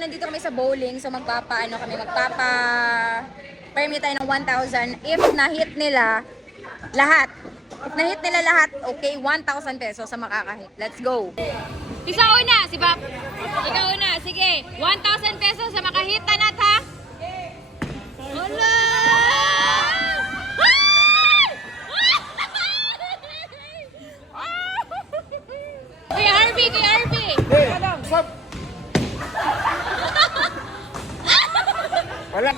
nandito kami sa bowling. So permit tayo ng 1,000 if na-hit nila lahat. If na-hit nila lahat, okay, 1,000 pesos sa makakahit. Let's go. Isa una, si Bap. Ikaw una, sige. 1,000 pesos sa makahit tanat ha. Hola! Kuya Harvey, Kuya Harvey. Wala.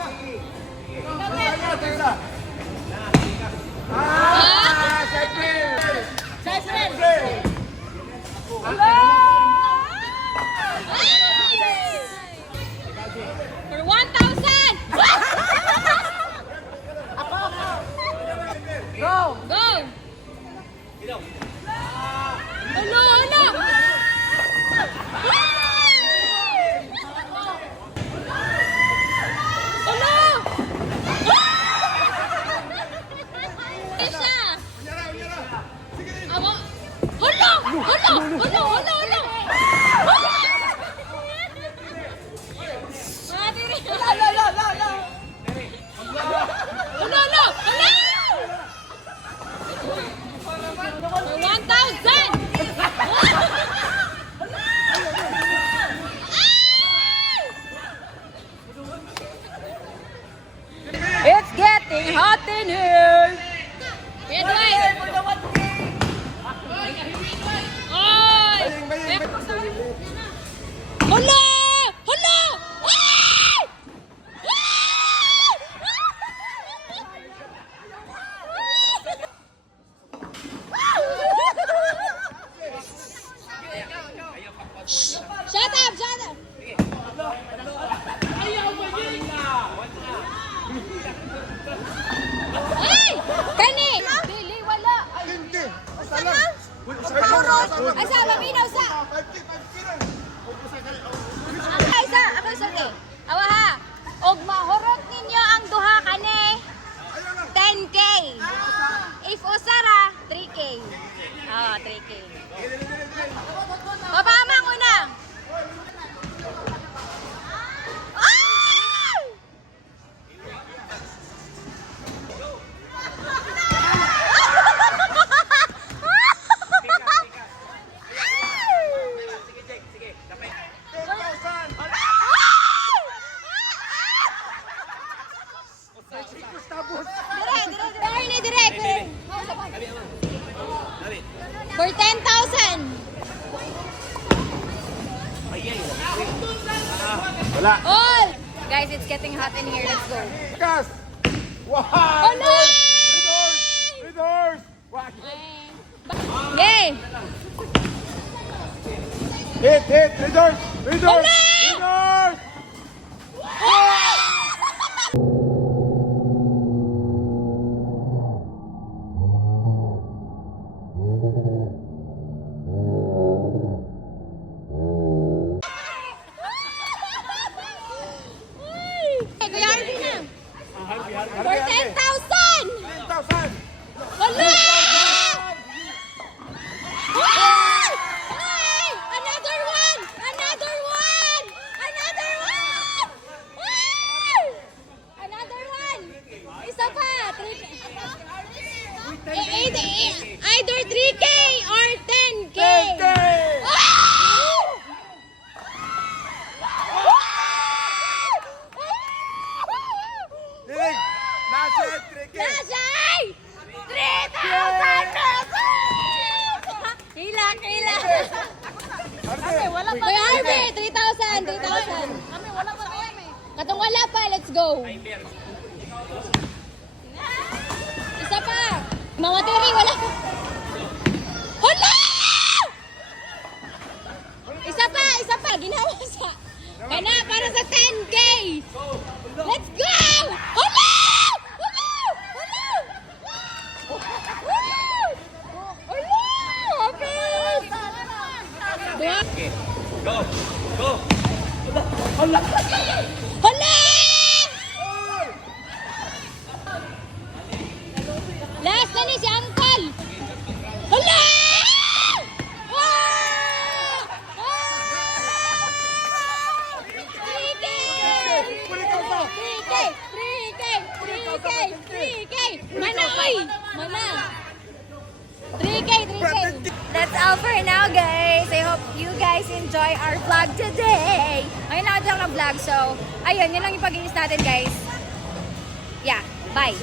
For 1,000! Go! Go! Hello, hello! It's getting hot in here. Red White. Oy! Hala! Hala! Shut up! Shut up! Ay! Kani! Dili, wala! Hindi! Ay, sa maminaw sa! Ay, sa! Ako isulti! Awa ha! Og mahurot ninyo ang duha kani 10K! If usara, 3K! Oo, 3K. Papamang una! Dire. For 10,000. Wala! All! Guys, it's getting hot in here. Let's go. Gas! One! Hala! Three doors! One! Yay! Hit! Three doors! Three doors! Hala! Three doors! Kuya Harvey na. For 10,000! 10,000! Hala! Ay! Ay! Another one! Another one! Another one! Ay! Another one! Isa pa! Either 3K or 10K! 10K! Dilig! Nasa 3K! Nasay! 3,000 pesos! Hilak! Kuya Harvey, 3,000! 3,000! Katong wala pa, let's go! Isa pa! Mga tiri, wala pa! Hala! Isa pa! Ginawa sa... Kana, para sa 10K! Let's go! Hala! Go! Hala! Last na ni si Uncle! Hala! 3K! 3K! 3K! 3K! Mana, oy! Mana! 3K! 3K! That's all for now, guys. I hope you guys enjoy our vlog today. Ngayon na lang ng vlog, so ayun, yun lang yung pag-iis natin, guys. Yeah, bye!